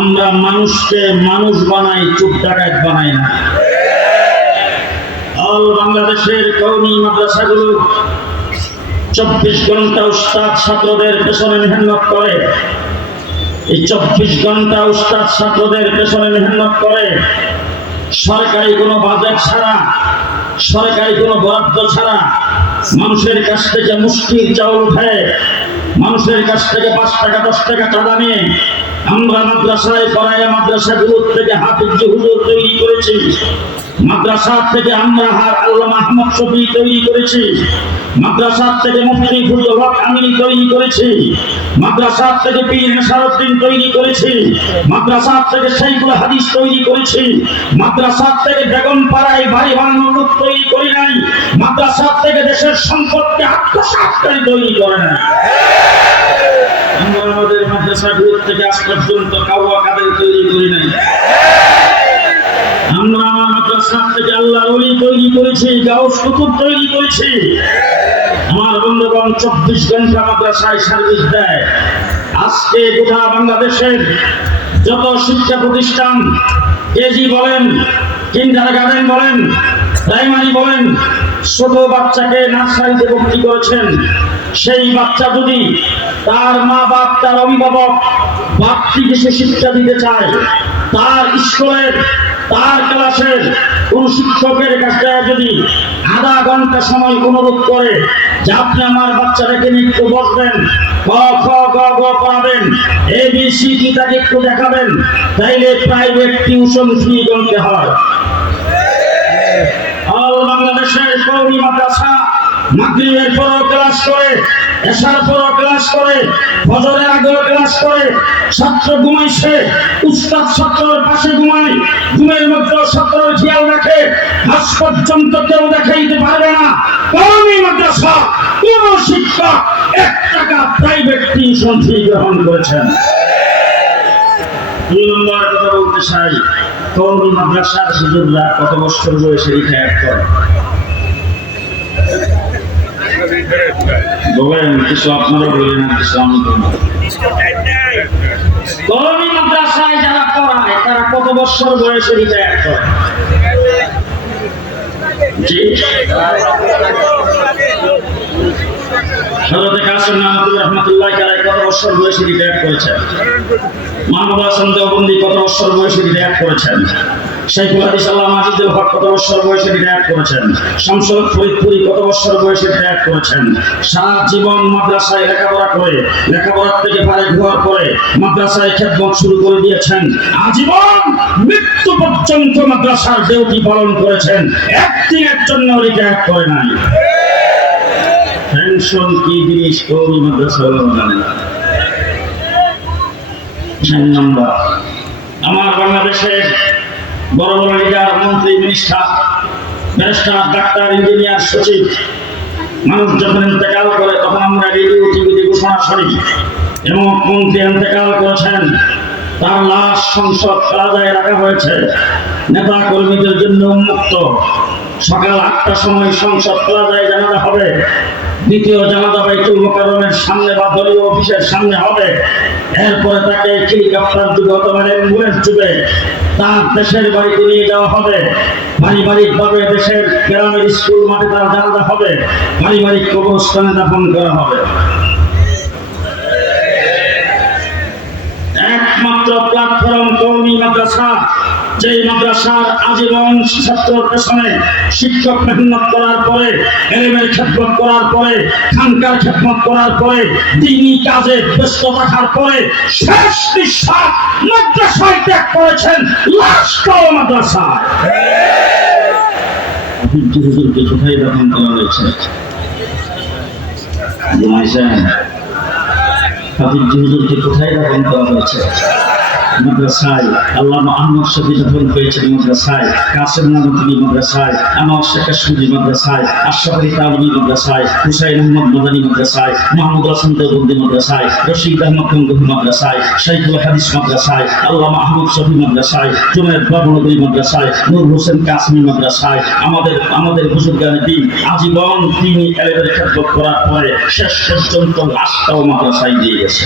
আমরা মানুষকে মানুষ বানাই, চুপ ডাকাত বানাই না। অল বাংলাদেশের কওমি মাদ্রাসাগুলো 24 ঘন্টা উস্তাদ ছাত্রদের পেছনে মেহনত করে। এই 24 ঘন্টা উস্তাদ ছাত্রদের পেছনে মেহনত করে, সরকারি কোনো বাজেট ছাড়া, সরকারি কোনো বরাদ্দ ছাড়া মানুষের কাছ থেকে মুষ্টির চাউল খায়, মানুষের কাছ থেকে 5 টাকা 10 টাকা চাঁদা নিয়ে আমরা মাদ্রাসায় পড়াইয়া মাদ্রাসাগুলোর থেকে হাফিজ হুজুর তৈরি করেছি। মাদ্রাসা থেকে আমরা আল্লামা আহমদ শফি তৈরি করেছি। মাদ্রাসা থেকে মুফতি ফজলুল হক আমিনী তৈরি করেছি। মাদ্রাসা থেকে পীর নেশারউদ্দিন তৈরি করেছি। মাদ্রাসা থেকে শাইখুল হাদিস তৈরি করেছি। মাদ্রাসা থেকে বেগম পাড়ায় বাড়ি বানানোর লোক তৈরি করি নাই। মাদ্রাসা থেকে দেশের সম্পদকে আত্মসাৎকারী তৈরি করে নাই। আমরা আমাদের মাদ্রাসাগুলোর থেকে আজ পর্যন্ত কাওয়া কাদের তৈরি করি নাই। আমরা আমার মাদ্রাসা থেকে আল্লাহর ওলি তৈরি করেছি, গাউস কুতুব তৈরি করেছি। আমার বন্ধুগণ 24 ঘন্টা মাদ্রাসায় সার্ভিস দেয়। আজকে গোটা বাংলাদেশের যত শিক্ষা প্রতিষ্ঠান, কেজি বলেন, কিন্ডারগার্টেন বলেন, প্রাইমারি বলেন, ছোট বাচ্চাকে নার্সারিতে ভর্তি করেছেন, সেই বাচ্চা যদি তার মা বাপ, তার অভিভাবক বাড়তি কিছু শিক্ষা দিতে চায়, তার স্কুলের, তার ক্লাসের কোন শিক্ষকের কাছে যদি আধা ঘন্টা সময় অনুরোধ করে যে আপনি আমার বাচ্চাটাকে একটু বসবেন, ক খ গ ঘ পড়াবেন, ABC তাকে একটু দেখাবেন, তাইলে প্রাইভেট টিউশন ফি গুনতে হয়। অল বাংলাদেশের কওমি মাদ্রাসা মাগরিবের পরও ক্লাস করে, এশার পরও ক্লাস করে, ফজরের আগেও ক্লাস করে। ছাত্র ঘুমাইছে, উস্তাদ ছাত্রের পাশে ঘুমায়, ঘুমের মধ্যে ছাত্রের খেয়াল রাখে। আজ পর্যন্ত কেউ দেখাইতে পারবে না কওমি মাদ্রাসা কোন শিক্ষক 1 টাকা প্রাইভেট টিউশন ফি গ্রহণ করেছেন। 2 নম্বর কথা বলতে চাই, কওমি মাদ্রাসার হুজুররা কত বছর বয়সে রিটায়ার করে? বলেন, কিছু আপনারা বলেন না, কিছু আমি বলবো। কওমি মাদ্রাসায় যারা পড়ায় তারা কত বছর বয়সে রিটায়ার করে? জি, হযরত কাসিম নানুতুল্লাহ রাহমাতুল্লাহি আলাইহি কত বছর বয়সে রিটায়ার করেছেন? মাহমুদ হাসান দেওবন্দি কত বছর বয়সে রিটায়ার করেছেন? শাইখুল হাদিস আল্লামা আজিজুল হক কত বছর বয়সে রিটায়ার করেছেন? শামসুল ফরিদপুরি কত বছর বয়সে রিটায়ার করেছেন? সারা জীবন মাদ্রাসায় লেখাপড়া করে, লেখাপড়া থেকে ফারেক হওয়ার পরে মাদ্রাসায় খেদমত শুরু করে দিয়েছেন। আজীবন মৃত্যু পর্যন্ত মাদ্রাসার ডিউটি পালন করেছেন, একদিনের জন্য রিটায়ার করে নাই। পেনশন কি জিনিস কওমি মাদ্রাসাওয়ালা জানে না। 4 নম্বর, আমার বাংলাদেশের বড় বড় লিডার, মন্ত্রী, মিনিস্টার, ব্যারিস্টার, ডাক্তার, ইঞ্জিনিয়ার, সচিব, মানুষ যখন ইন্তেকাল করে তখন আমরা রেডিও টিভিতে ঘোষণা শুনি এবং মন্ত্রী ইন্তেকাল করেছেন, তার লাশ সংসদ প্লাজায় রাখা হয়েছে, নেতা কর্মীদের জন্য উন্মুক্ত। সকাল 8টার সময় সংসদ প্লাজায় জানাজা হবে, দ্বিতীয় জানাজা বাইতুল মুকাররমের সামনে বা দলীয় অফিসের সামনে হবে। এরপরে তাকে হেলিকপ্টার যুগে অথবা অ্যাম্বুলেন্স যুগে তার দেশের বাড়িতে নিয়ে যাওয়া হবে। পারিবারিক ভাবে দেশের গ্রামের স্কুল মাঠে তার জানাজা হবে, পারিবারিক কবরস্থানে দাফন করা হবে। একমাত্র প্ল্যাটফর্ম কওমি মাদ্রাসা, যে মাদ্রাসার আজীবন ছাত্রের পেছনে শিক্ষক মেহনত করার পরে, এলেমের খেদমত করার পরে, খানকার খেদমত করার পরে, দ্বীনি কাজে ব্যস্ত থাকার পরে শেষ নিঃশ্বাস মাদ্রাসায় ত্যাগ করেছেন, লাশটাও মাদ্রাসায়। হুজুরকে কোথায় দাফন করা হয়েছে? ঘুমাইছেন? হাফিজ হুজুরকে কোথায় দাফন করা হয়েছে? মাদ্রাসায়। আল্লামা আহমদ শফি দাফন হয়েছেন মাদ্রাসায়, কাসিম নানুতুল্লাহ মাদ্রাসায়, আমার শেখ কাশ্মীরি মাদ্রাসায়, আশরাফ আলী তালবী মাদ্রাসায়, হুসাইন আহমদ মাদানী মাদ্রাসায়, মাহমুদ হাসান দেওবন্দি মাদ্রাসায়, রশিদ আহমদ গঙ্গোহী মাদ্রাসায়, শাইখুল হাদিস মাদ্রাসায়, আল্লামা আহমদ শফি মাদ্রাসায়, জুনায়েদ বাবনগরী মাদ্রাসায়, নূর হোসেন কাসমি মাদ্রাসায়। আমাদের বুজুর্গানে দিন আজীবন তিনি এলেমের খেদমত করার পরে শেষ পর্যন্ত লাশটাও মাদ্রাসায় দিয়ে গেছে।